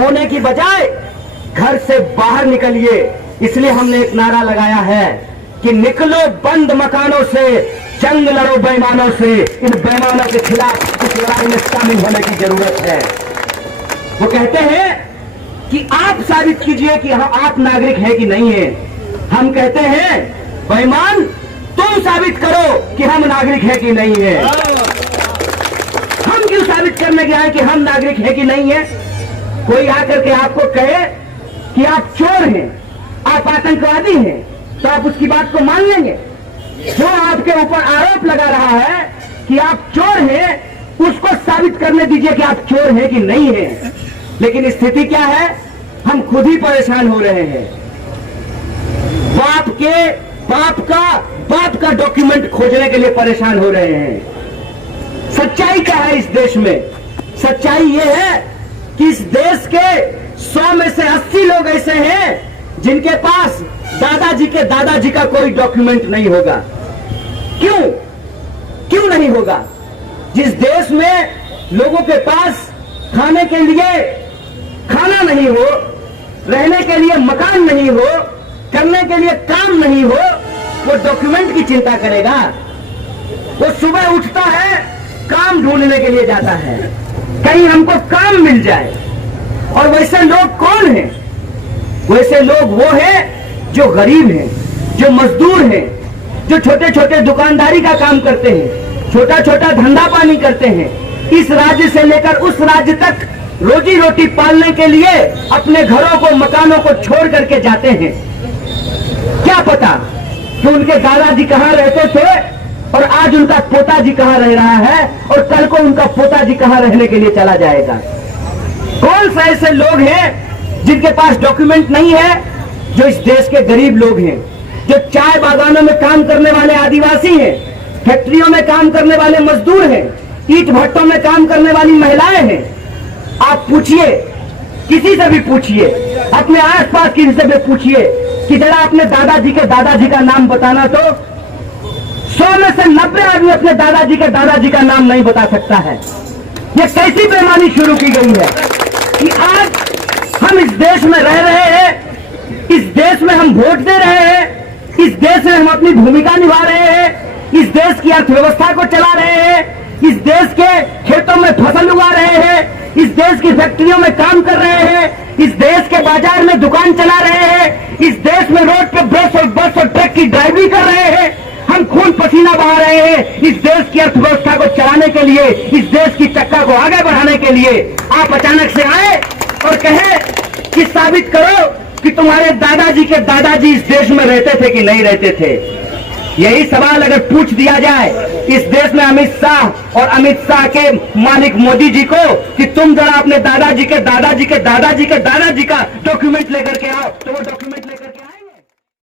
होने की बजाय घर से बाहर निकलिए। इसलिए हमने एक नारा लगाया है कि निकलो बंद मकानों से, जंग लड़ो बेईमानों से। इन बेईमानों के खिलाफ इस लड़ाई में शामिल होने की जरूरत है। वो कहते हैं कि आप साबित कीजिए कि आप नागरिक हैं कि नहीं है। हम कहते हैं बेईमान तुम साबित करो कि हम नागरिक हैं कि नहीं है। हम क्यों साबित करने गए हैं कि हम नागरिक हैं कि नहीं है? कोई आकर के आपको कहे कि आप चोर हैं, आप आतंकवादी हैं, तो आप उसकी बात को मान लेंगे? जो आपके ऊपर आरोप लगा रहा है कि आप चोर हैं, उसको साबित करने दीजिए कि आप चोर हैं कि नहीं हैं। लेकिन स्थिति क्या है? हम खुद ही परेशान हो रहे हैं। बाप का डॉक्यूमेंट खोजने के लिए परेशान हो रहे हैं। सच्चाई क्या है इस देश में? सच्चाई यह है कि इस देश के 100 में से 80 लोग ऐसे हैं जिनके पास दादाजी का कोई डॉक्यूमेंट नहीं होगा। क्यों नहीं होगा? जिस देश में लोगों के पास खाने के लिए खाना नहीं हो, रहने के लिए मकान नहीं हो, करने के लिए काम नहीं हो, वो डॉक्यूमेंट की चिंता करेगा? वो सुबह उठता है, काम ढूंढने के लिए जाता है, कहीं हमको काम मिल जाए। और वैसे लोग कौन हैं? वैसे लोग वो हैं जो गरीब हैं, जो मजदूर हैं, जो छोटे छोटे दुकानदारी का काम करते हैं, छोटा छोटा धंधा पानी करते हैं। इस राज्य से लेकर उस राज्य तक रोजी रोटी पालने के लिए अपने घरों को, मकानों को छोड़ करके जाते हैं। क्या पता कि उनके दादाजी कहां रहते थे और आज उनका पोताजी कहां रह रहा है और कल को उनका पोताजी कहां रहने के लिए चला जाएगा। कौन सा ऐसे लोग हैं जिनके पास डॉक्यूमेंट नहीं है? जो इस देश के गरीब लोग हैं, जो चाय बागानों में काम करने वाले आदिवासी हैं, फैक्ट्रियों में काम करने वाले मजदूर हैं, ईंट भट्टों में काम करने वाली महिलाएं हैं। आप पूछिए, किसी से भी पूछिए, अपने आसपास किसी से भी पूछिए कि जरा अपने दादाजी का नाम बताना, तो 100 में से 90 आदमी अपने दादाजी का नाम नहीं बता सकता है। ये कैसी बेईमानी शुरू की गई है कि आज हम इस देश में रह रहे हैं, इस देश में हम वोट दे रहे हैं, इस देश में हम अपनी भूमिका निभा रहे हैं, इस देश की अर्थव्यवस्था को चला रहे हैं, इस देश के खेतों में फसल उगा रहे हैं, इस देश की फैक्ट्रियों में काम कर रहे हैं, इस देश के बाजार में दुकान चला रहे हैं, इस देश में रोड पे बस और ट्रक की ड्राइवरी कर रहे हैं। हम खून पसीना बहा रहे हैं इस देश की अर्थव्यवस्था को चलाने के लिए, इस देश की चक्का को आगे बढ़ाने के लिए। आप अचानक से आए और कहे कि साबित करो कि तुम्हारे दादाजी इस देश में रहते थे कि नहीं रहते थे। यही सवाल अगर पूछ दिया जाए इस देश में अमित शाह के मालिक मोदी जी को कि तुम जरा अपने दादाजी का डॉक्यूमेंट लेकर के आओ, तो वो